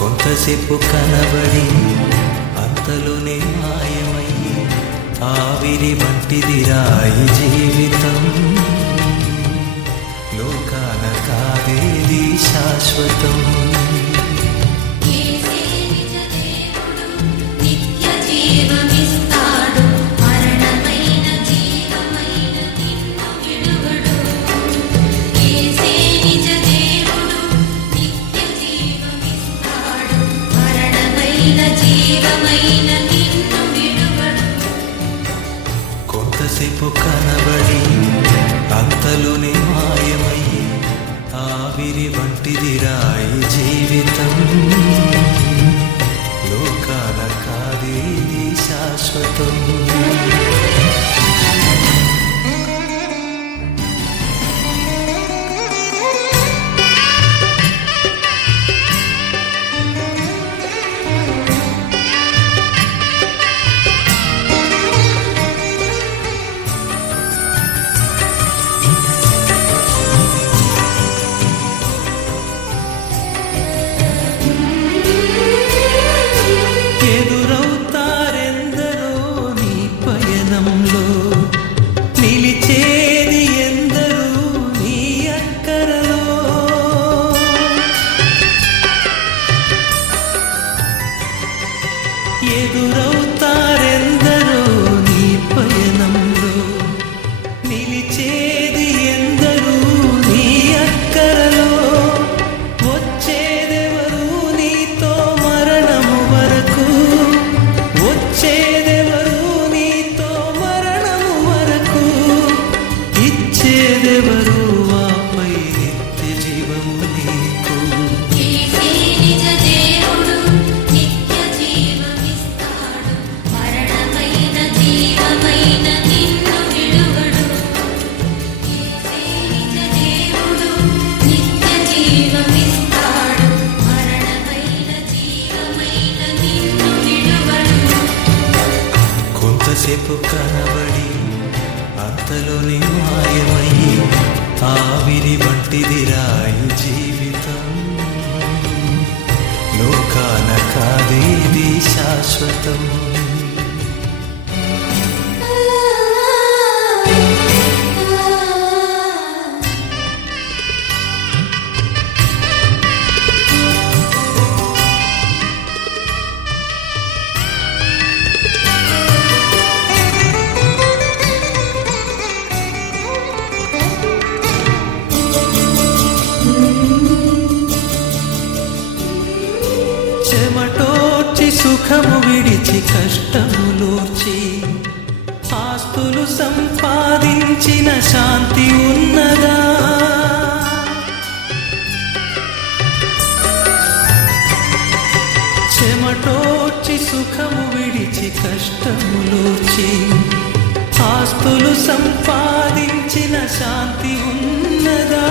కొంతసేపు కనబడి అంతలోనే మాయమయ్యి ఆవిరి వంటిది రాయి జీవితం. లోకాల కాదేది శాశ్వతం. ఎదురవుతారెందరో అంతలోనే మాయమయ్యి ఆవిరి వంటిది రాయు జీవితం. లోకాన కాదేది శాశ్వతం. చెమటోర్చి సుఖము విడిచి కష్టములోర్చి ఆస్తులు సంపాదించిన శాంతి ఉన్నదా? చెమటోర్చి సుఖము విడిచి కష్టములోర్చి ఆస్తులు సంపాదించిన శాంతి ఉన్నదా?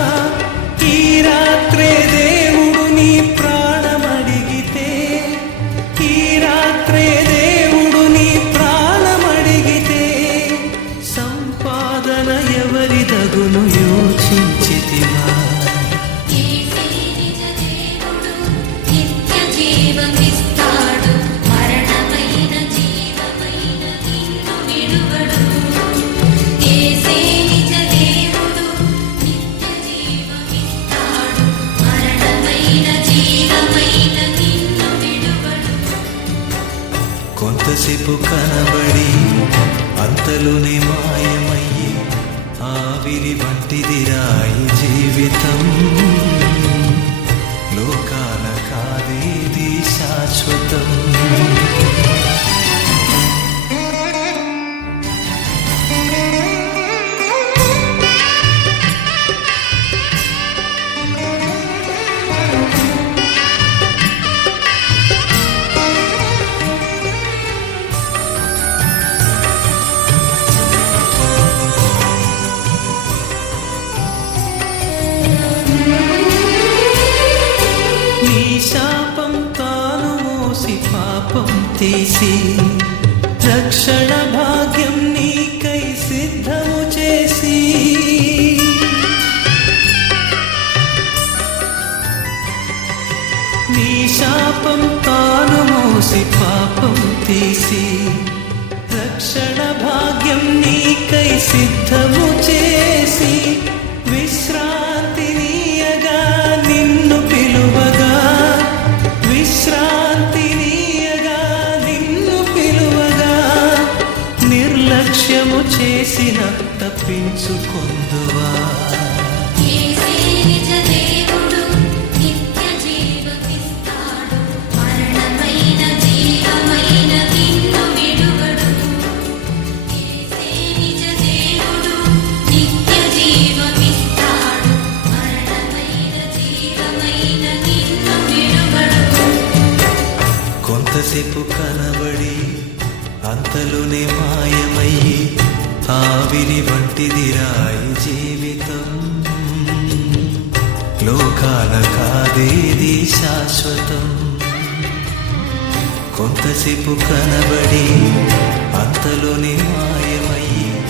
అంతలోనే మాయమయ్యి ఆవిరి వంటిది రాయి జీవితం. పాపం తీసి రక్షణ భాగ్యం నీకై సిద్ధము చేసి. నీ శాపం తాను మోసి పాపం తీసి రక్షణ భాగ్యం నీకై సిద్ధము చేసి. చేసిన తప్పించుకుందువా? కొంతసేపు కనబడి అంతలోనే మాయమయ్యి ఆవిరి వంటిదిరాయి జీవితం. లోకాల కాదేది శాశ్వతం. కొంతసేపు కనబడి అంతలోని మాయమయ్యి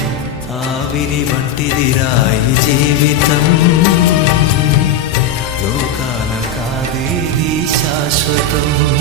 ఆవిరి వంటిదిరాయి జీవితం. లోకాల కాదేది శాశ్వతం.